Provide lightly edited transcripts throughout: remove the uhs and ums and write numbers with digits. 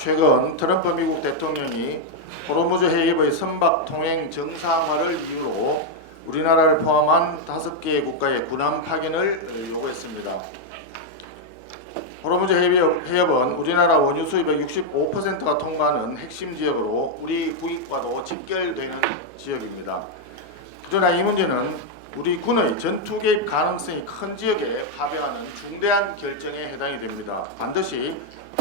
최근 트럼프 미국 대통령이 호르무즈 해협의 선박 통행 정상화를 이유로 우리나라를 포함한 5개의 국가의 군함 파견을 요구했습니다. 호르무즈 해협은 우리나라 원유 수입의 65%가 통과하는 핵심 지역으로 우리 국익과도 직결되는 지역입니다. 그러나 이 문제는 우리 군의 전투 개입 가능성이 큰 지역에 파병하는 중대한 결정에 해당이 됩니다. 반드시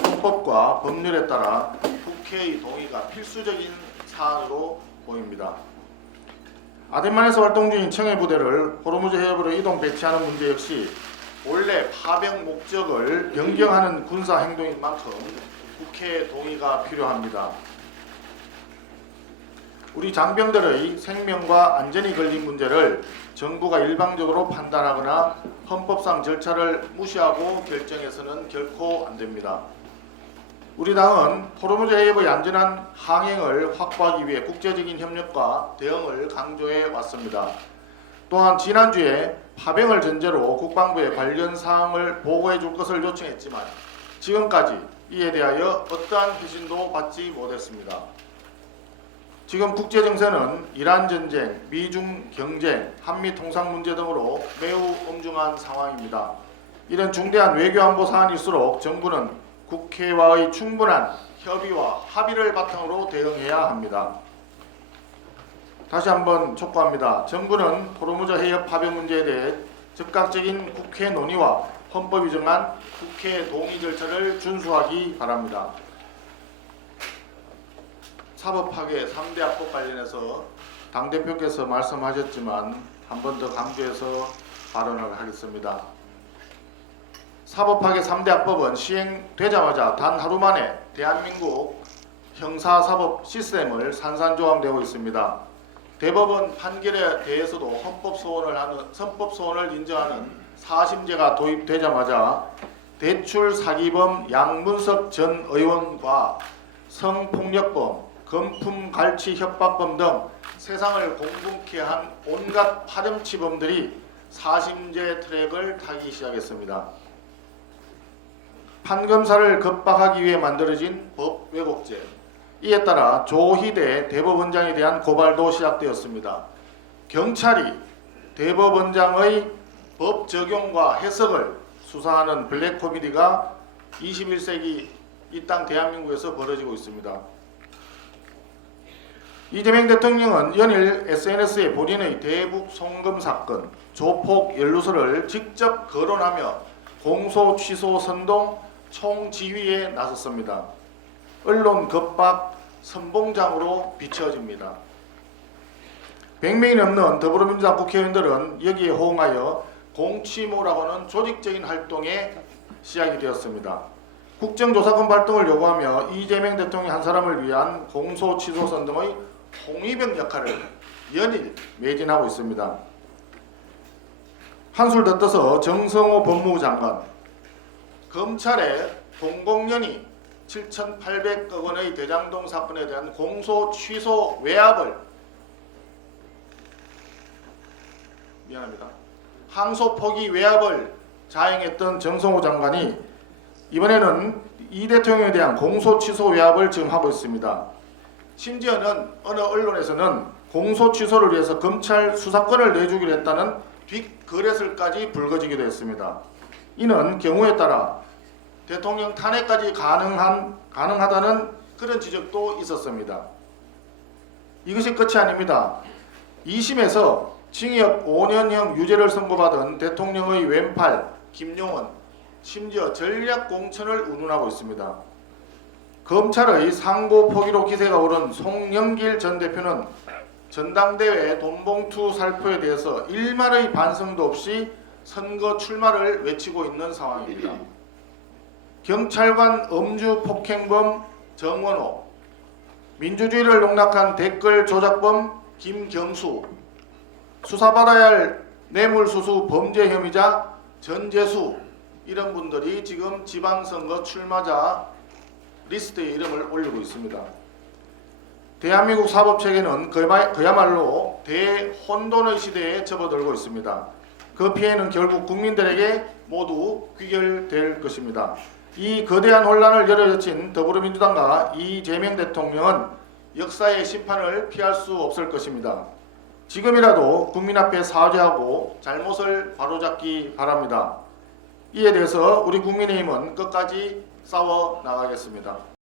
헌법과 법률에 따라 국회의 동의가 필수적인 사안으로 보입니다. 아덴만에서 활동 중인 청해부대를 호르무즈 해협으로 이동 배치하는 문제 역시 원래 파병 목적을 변경하는 군사 행동인 만큼 국회 동의가 필요합니다. 우리 장병들의 생명과 안전이 걸린 문제를 정부가 일방적으로 판단하거나 헌법상 절차를 무시하고 결정해서는 결코 안 됩니다. 우리 당은 호르무즈 해협의 안전한 항행을 확보하기 위해 국제적인 협력과 대응을 강조해 왔습니다. 또한 지난주에 파병을 전제로 국방부에 관련 사항을 보고해 줄 것을 요청했지만 지금까지 이에 대하여 어떠한 회신도 받지 못했습니다. 지금 국제정세는 이란 전쟁, 미중 경쟁, 한미 통상 문제 등으로 매우 엄중한 상황입니다. 이런 중대한 외교안보 사안일수록 정부는 국회와의 충분한 협의와 합의를 바탕으로 대응해야 합니다. 다시 한번 촉구합니다. 정부는 호르무즈 해협 파병 문제에 대해 즉각적인 국회 논의와 헌법이 정한 국회 동의 절차를 준수하기 바랍니다. 사법파괴 3대 악법 관련해서 당대표께서 말씀하셨지만 한 번 더 강조해서 발언을 하겠습니다. 사법파괴 3대 악법은 시행되자마자 단 하루 만에 대한민국 형사사법 시스템을 산산조각내고 있습니다. 대법원 판결에 대해서도 헌법 소원을 인정하는 사심제가 도입되자마자 대출 사기범 양문석 전 의원과 성폭력범, 금품 갈취 협박범 등 세상을 공분케 한 온갖 파렴치범들이 사심제 트랙을 타기 시작했습니다. 판검사를 겁박하기 위해 만들어진 법 왜곡죄, 이에 따라 조희대 대법원장에 대한 고발도 시작되었습니다. 경찰이 대법원장의 법 적용과 해석을 수사하는 블랙 코미디가 21세기 이 땅 대한민국에서 벌어지고 있습니다. 이재명 대통령은 연일 SNS에 본인의 대북 송금 사건, 조폭 연루서를 직접 거론하며 공소 취소 선동 총지휘에 나섰습니다. 언론 겁박 선봉장으로 비춰집니다. 100명이 넘는 더불어민주당 국회의원들은 여기에 호응하여 공취모라고 하는 조직적인 활동에 시작이 되었습니다. 국정조사권 발동을 요구하며 이재명 대통령 한 사람을 위한 공소취소선 등의 홍위병 역할을 연일 매진하고 있습니다. 한술 더 떠서 정성호 법무부 장관, 검찰의 공공연히 7,800억 원의 대장동 사건에 대한 공소 취소 외압을 항소 포기 외압을 자행했던 정성호 장관이 이번에는 이 대통령에 대한 공소 취소 외압을 지금 하고 있습니다. 심지어는 어느 언론에서는 공소 취소를 위해서 검찰 수사권을 내주기로 했다는 뒷거래설까지 불거지기도 했습니다. 이는 경우에 따라 대통령 탄핵까지 가능하다는 그런 지적도 있었습니다. 이것이 끝이 아닙니다. 2심에서 징역 5년형 유죄를 선고받은 대통령의 왼팔 김용은 심지어 전략 공천을 운운하고 있습니다. 검찰의 상고 포기로 기세가 오른 송영길 전 대표는 전당대회 돈봉투 살포에 대해서 일말의 반성도 없이 선거 출마를 외치고 있는 상황입니다. 경찰관 음주 폭행범 정원호, 민주주의를 농락한 댓글 조작범 김경수, 수사받아야 할 뇌물수수 범죄 혐의자 전재수, 이런 분들이 지금 지방선거 출마자 리스트에 이름을 올리고 있습니다. 대한민국 사법체계는 그야말로 대혼돈의 시대에 접어들고 있습니다. 그 피해는 결국 국민들에게 모두 귀결될 것입니다. 이 거대한 혼란을 열어젖힌 더불어민주당과 이재명 대통령은 역사의 심판을 피할 수 없을 것입니다. 지금이라도 국민 앞에 사죄하고 잘못을 바로잡기 바랍니다. 이에 대해서 우리 국민의힘은 끝까지 싸워 나가겠습니다.